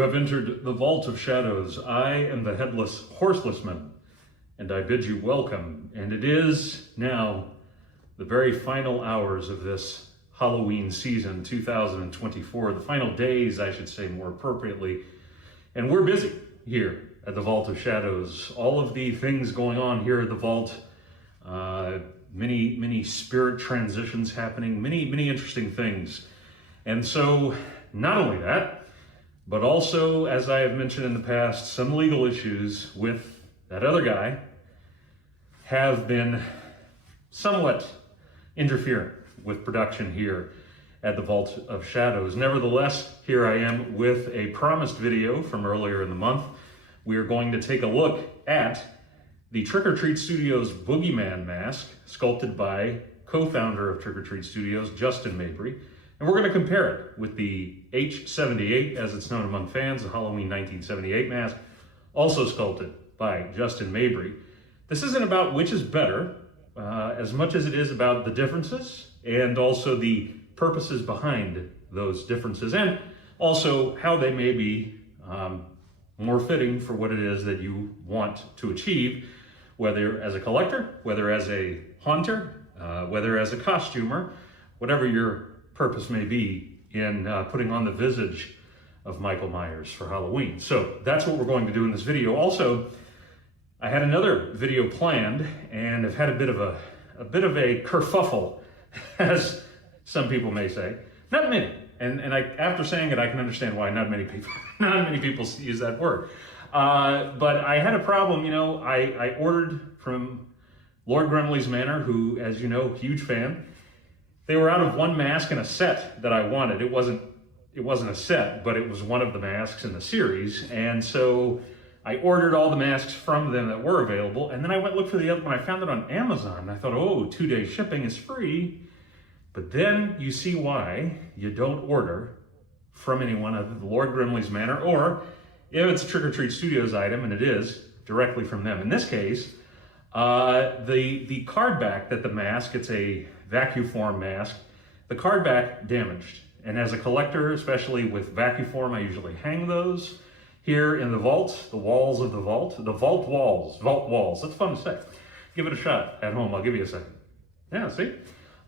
You have entered the Vault of Shadows. I am the Headless Horselessman, and I bid you welcome. And it is now the very final hours of this Halloween season, 2024, the final days, I should say more appropriately. And we're busy here at the Vault of Shadows. All of the things going on here at the Vault, many spirit transitions happening, many interesting things. And so, not only that, but also, as I have mentioned in the past, some legal issues with that other guy have been somewhat interfering with production here at the Vault of Shadows. Nevertheless, here I am with a promised video from earlier in the month. We are going to take a look at the Trick or Treat Studios Boogeyman mask, sculpted by co-founder of Trick or Treat Studios, Justin Mabry. And we're going to compare it with the H78, as it's known among fans, the Halloween 1978 mask, also sculpted by Justin Mabry. This isn't about which is better, as much as it is about the differences and also the purposes behind those differences, and also how they may be more fitting for what it is that you want to achieve, whether as a collector, whether as a haunter, whether as a costumer, whatever your purpose may be in putting on the visage of Michael Myers for Halloween. So that's what we're going to do in this video. Also, I had another video planned and have had a bit of a kerfuffle, as some people may say. Not many, and after saying it, I can understand why not many people use that word. But I had a problem. You know, I ordered from Lord Grimley's Manor, who, as you know, huge fan. They were out of one mask and a set that I wanted. It wasn't a set, but it was one of the masks in the series. And so I ordered all the masks from them that were available. And then I went look for the other one. I found it on Amazon. And I thought, oh, 2-day shipping is free. But then you see why you don't order from anyone other than Lord Grimley's Manor, or if it's a Trick or Treat Studios item, and it is, directly from them. In this case, the card back that the mask, it's a vacuform mask, the card back damaged. And as a collector, especially with vacuform, I usually hang those here in the vault, the walls of the vault walls. That's fun to say. Give it a shot at home. I'll give you a second. Yeah, see?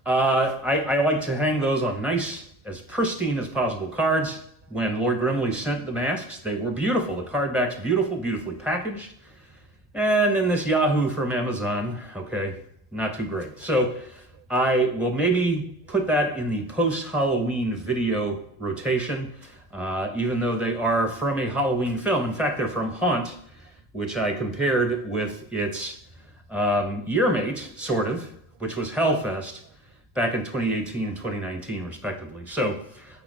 I like to hang those on nice, as pristine as possible cards. When Lord Grimley sent the masks, they were beautiful. The card back's beautiful, beautifully packaged. And then this Yahoo from Amazon, okay, not too great. So I will maybe put that in the post-Halloween video rotation, even though they are from a Halloween film. In fact, they're from Haunt, which I compared with its yearmate, sort of, which was Hellfest back in 2018 and 2019, respectively. So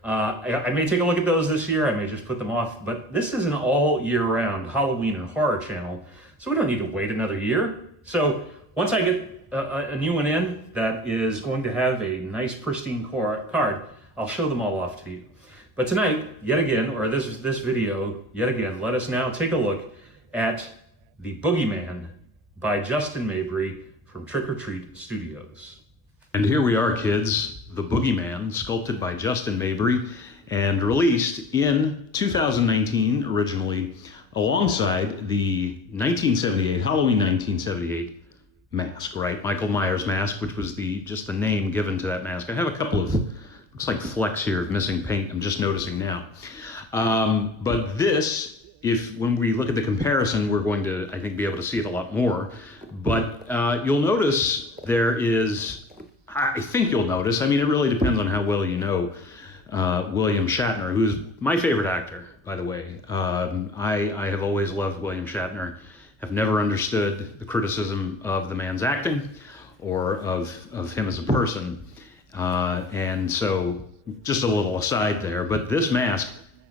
I may take a look at those this year. I may just put them off. But this is an all-year-round Halloween and horror channel, so we don't need to wait another year. So once I get a new one in that is going to have a nice pristine card, I'll show them all off to you. But tonight, yet again, or this video, yet again, let us now take a look at the Boogeyman by Justin Mabry from Trick or Treat Studios. And here we are, kids, the Boogeyman, sculpted by Justin Mabry and released in 2019 originally, alongside the Halloween 1978 mask, right? Michael Myers mask, which was just the name given to that mask. I have a couple of, looks like flecks here of missing paint, I'm just noticing now. But this, when we look at the comparison, we're going to, I think, be able to see it a lot more. But you'll notice there is, I think you'll notice, I mean, it really depends on how well you know William Shatner, who's my favorite actor, by the way. I have always loved William Shatner. Have never understood the criticism of the man's acting or of him as a person. And so just a little aside there, but this mask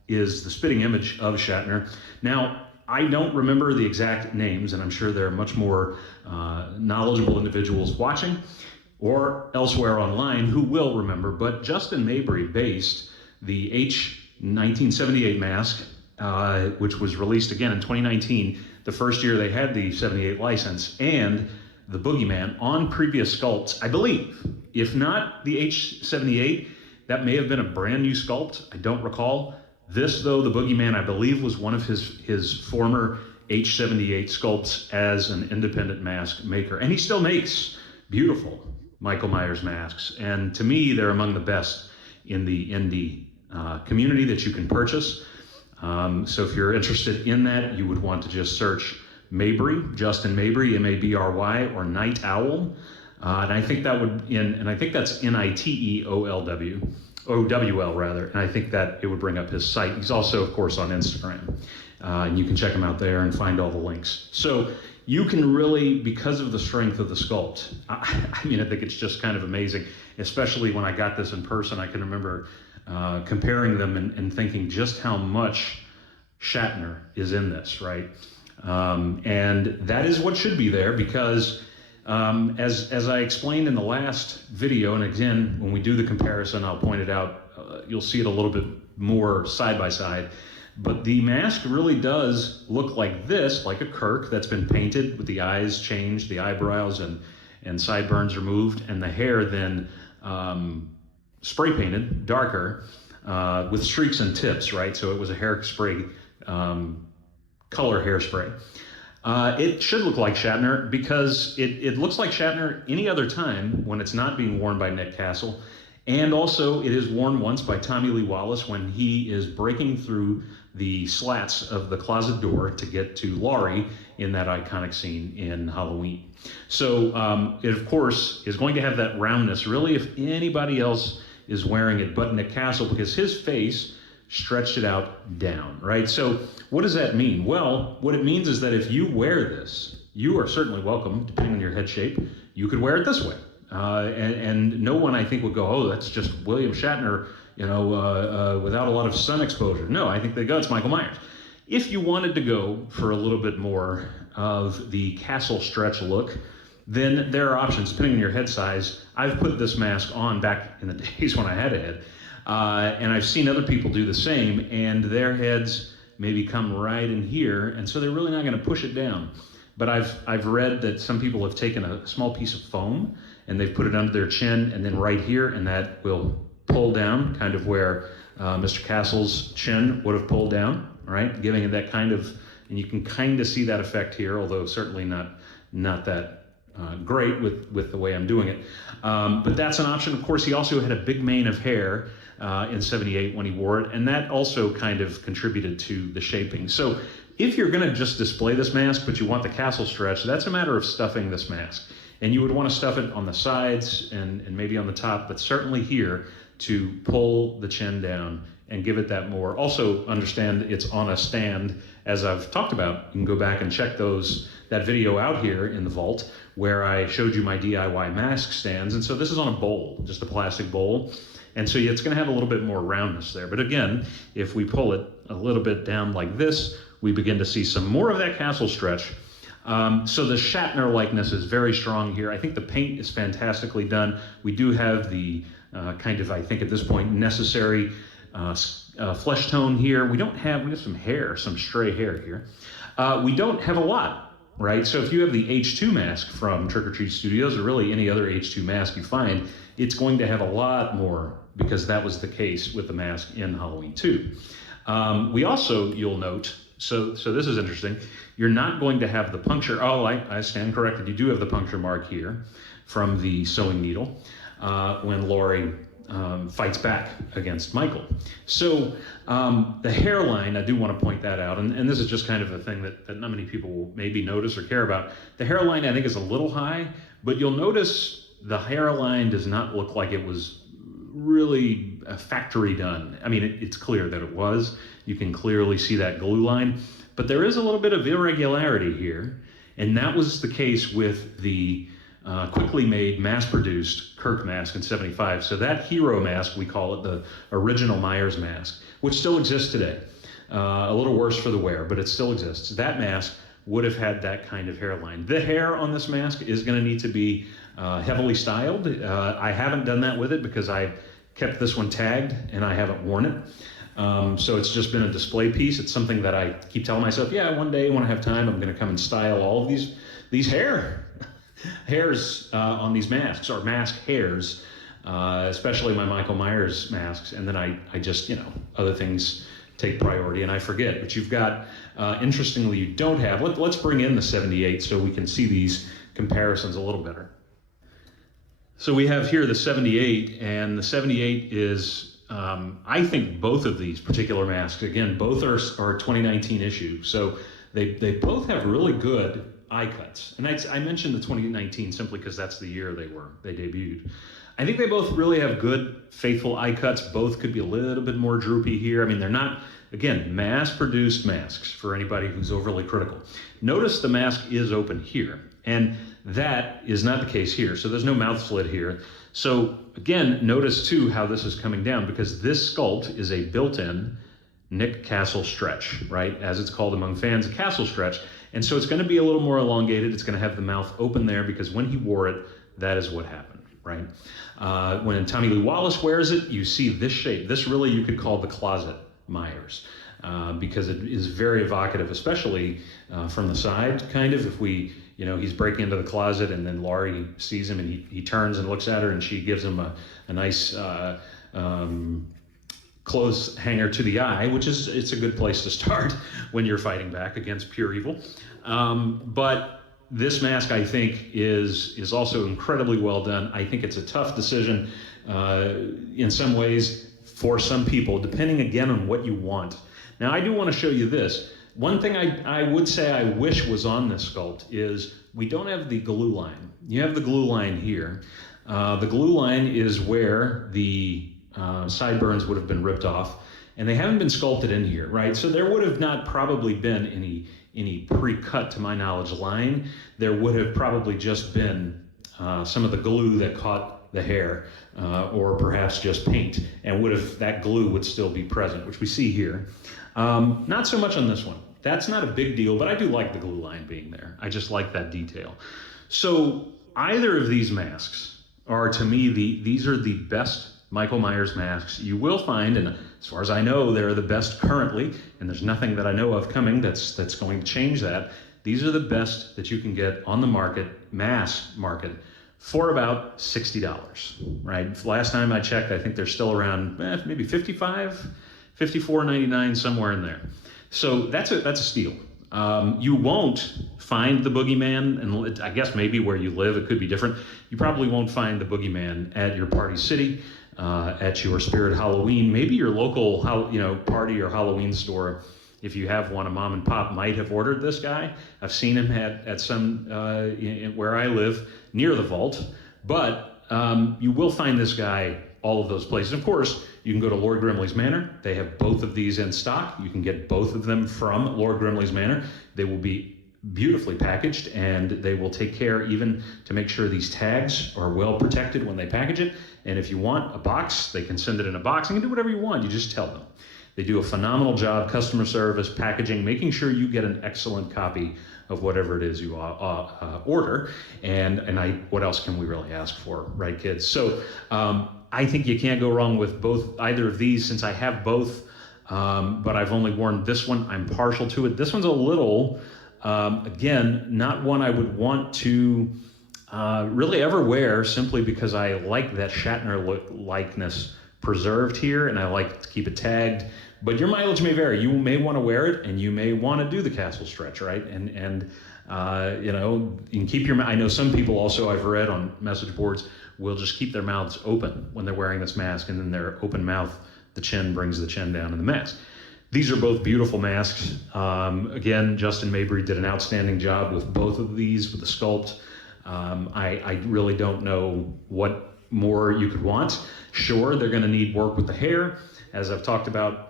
is the spitting image of Shatner. Now, I don't remember the exact names, and I'm sure there are much more knowledgeable individuals watching or elsewhere online who will remember, but Justin Mabry based the H1978 mask, which was released again in 2019, the first year they had the 78 license, and the Boogeyman on previous sculpts, I believe. If not the H78, that may have been a brand new sculpt, I don't recall. This, though, the Boogeyman, I believe, was one of his former H78 sculpts as an independent mask maker. And he still makes beautiful Michael Myers masks. And to me, they're among the best in the indie community that you can purchase. So if you're interested in that, you would want to just search Mabry, Justin Mabry, M-A-B-R-Y, or Night Owl. And I think that would, and I think that's Niteolw. O-W-L rather, and I think that it would bring up his site. He's also, of course, on Instagram, and you can check him out there and find all the links. So you can really, because of the strength of the sculpt, I mean, I think it's just kind of amazing, especially when I got this in person. I can remember comparing them and thinking just how much Shatner is in this, right? And that is what should be there, because as I explained in the last video, and again, when we do the comparison, I'll point it out, you'll see it a little bit more side by side, but the mask really does look like this, like a Kirk that's been painted with the eyes changed, the eyebrows and sideburns removed, and the hair then spray painted darker with streaks and tips, right? So it was a hairspray, color hairspray. It should look like Shatner because it looks like Shatner any other time when it's not being worn by Nick Castle. And also it is worn once by Tommy Lee Wallace when he is breaking through the slats of the closet door to get to Laurie in that iconic scene in Halloween. So it of course is going to have that roundness really if anybody else is wearing it but Nick Castle, because his face stretched it out down, right? So what does that mean? Well, what it means is that if you wear this, you are certainly welcome, depending on your head shape, you could wear it this way. And no one, I think, would go, oh, that's just William Shatner, you know, without a lot of sun exposure. No, I think they go, it's Michael Myers. If you wanted to go for a little bit more of the castle stretch look, then there are options, depending on your head size. I've put this mask on back in the days when I had a head. And I've seen other people do the same, and their heads maybe come right in here, and so they're really not going to push it down. But I've read that some people have taken a small piece of foam and they've put it under their chin and then right here, and that will pull down, kind of where Mr. Castle's chin would have pulled down, right? Giving it that kind of, and you can kind of see that effect here, although certainly not that great with the way I'm doing it. But that's an option. Of course, he also had a big mane of hair in 78 when he wore it, and that also kind of contributed to the shaping. So if you're going to just display this mask, but you want the castle stretch, that's a matter of stuffing this mask. And you would want to stuff it on the sides and maybe on the top, but certainly here to pull the chin down and give it that more. Also understand it's on a stand, as I've talked about. You can go back and check that video out here in the vault where I showed you my DIY mask stands. And so this is on a bowl, just a plastic bowl. And so it's going to have a little bit more roundness there. But again, if we pull it a little bit down like this, we begin to see some more of that castle stretch. So the Shatner likeness is very strong here. I think the paint is fantastically done. We do have the kind of, I think at this point, necessary flesh tone here. We have some hair, some stray hair here. We don't have a lot, right? So if you have the H2 mask from Trick or Treat Studios, or really any other H2 mask you find, it's going to have a lot more, because that was the case with the mask in Halloween 2. We also, you'll note, so this is interesting, you're not going to have the puncture. Oh, I stand corrected. You do have the puncture mark here from the sewing needle when Laurie fights back against Michael. So the hairline, I do want to point that out, and this is just kind of a thing that not many people will maybe notice or care about. The hairline, I think, is a little high, but you'll notice the hairline does not look like it was really factory done. I mean, it's clear that it was. You can clearly see that glue line, but there is a little bit of irregularity here, and that was the case with the quickly made, mass-produced Kirk mask in 75. So that hero mask, we call it the original Myers mask, which still exists today. A little worse for the wear, but it still exists. That mask would have had that kind of hairline. The hair on this mask is going to need to be heavily styled. I haven't done that with it because I kept this one tagged and I haven't worn it. So it's just been a display piece. It's something that I keep telling myself, yeah, one day when I have time, I'm going to come and style all of these hairs on these masks, or mask hairs, especially my Michael Myers masks. And then I just, other things take priority, and I forget. But you've got, interestingly, you don't have, let's bring in the 78 so we can see these comparisons a little better. So we have here the 78, and the 78 is, I think both of these particular masks, again, both are 2019 issue, so they both have really good eye cuts. And I mentioned the 2019 simply because that's the year they debuted. I think they both really have good, faithful eye cuts. Both could be a little bit more droopy here. I mean, they're not, again, mass-produced masks for anybody who's overly critical. Notice the mask is open here, and that is not the case here. So there's no mouth slit here. So again, notice too how this is coming down, because this sculpt is a built-in Nick Castle stretch, right? As it's called among fans, a Castle stretch. And so it's going to be a little more elongated. It's going to have the mouth open there because when he wore it, that is what happened, right? When Tommy Lee Wallace wears it, you see this shape. This really you could call the closet Myers, because it is very evocative, especially from the side, kind of. If we, he's breaking into the closet and then Laurie sees him and he turns and looks at her and she gives him a nice clothes hanger to the eye, which is, it's a good place to start when you're fighting back against pure evil. But this mask, I think, is also incredibly well done. I think it's a tough decision in some ways for some people, depending again on what you want. Now, I do want to show you this. One thing I would say I wish was on this sculpt is we don't have the glue line. You have the glue line here. The glue line is where the sideburns would have been ripped off, and they haven't been sculpted in here, right? So there would have not probably been any pre-cut, to my knowledge, line. There would have probably just been some of the glue that caught the hair, or perhaps just paint, and that glue would still be present, which we see here. Not so much on this one. That's not a big deal, but I do like the glue line being there. I just like that detail. So either of these masks are, to me, these are the best Michael Myers masks you will find, and as far as I know, they're the best currently, and there's nothing that I know of coming that's going to change that. These are the best that you can get on the market, mass market, for about $60, right? Last time I checked, I think they're still around maybe $55, $54.99, somewhere in there. So that's a steal. You won't find the Boogeyman, and I guess maybe where you live it could be different. You probably won't find the Boogeyman at your Party City, at your Spirit Halloween, maybe your local party or Halloween store. If you have one, a mom and pop might have ordered this guy. I've seen him at some where I live near the vault, but you will find this guy all of those places. Of course, you can go to Lord Grimley's Manor. They have both of these in stock. You can get both of them from Lord Grimley's Manor. They will be beautifully packaged, and they will take care even to make sure these tags are well protected when they package it. And if you want a box, they can send it in a box. You can do whatever you want. You just tell them. They do a phenomenal job, customer service, packaging, making sure you get an excellent copy of whatever it is you order. And what else can we really ask for, right, kids? So I think you can't go wrong with either of these, since I have both, but I've only worn this one. I'm partial to it. This one's a little, again, not one I would want to really ever wear, simply because I like that Shatner likeness preserved here, and I like to keep it tagged. But your mileage may vary. You may want to wear it, and you may want to do the Castle stretch, right? And you can keep your. I know some people also, I've read on message boards, will just keep their mouths open when they're wearing this mask, and then their open mouth, the chin brings the chin down in the mask. These are both beautiful masks. Again, Justin Mabry did an outstanding job with both of these, with the sculpt. I really don't know what more you could want. Sure, they're going to need work with the hair, as I've talked about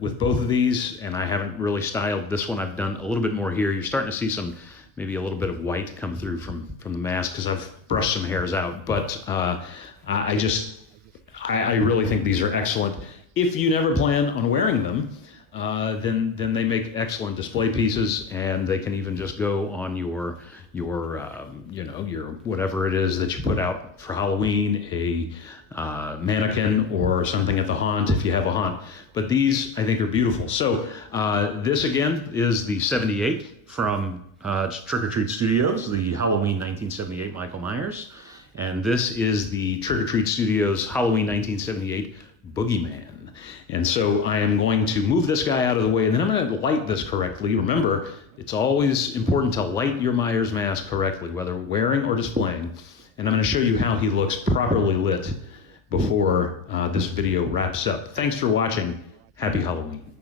with both of these, and I haven't really styled this one. I've done a little bit more here. You're starting to see maybe a little bit of white come through from the mask, because I've brushed some hairs out. But I really think these are excellent. If you never plan on wearing them, then they make excellent display pieces, and they can even just go on your whatever it is that you put out for Halloween, a mannequin or something at the haunt if you have a haunt. But these, I think, are beautiful. So this again is the 78 from Trick or Treat Studios, the Halloween 1978 Michael Myers, and this is the Trick or Treat Studios Halloween 1978 Boogeyman. And so I am going to move this guy out of the way, and then I'm going to light this correctly. Remember, it's always important to light your Myers mask correctly, whether wearing or displaying. And I'm going to show you how he looks properly lit before this video wraps up. Thanks for watching. Happy Halloween.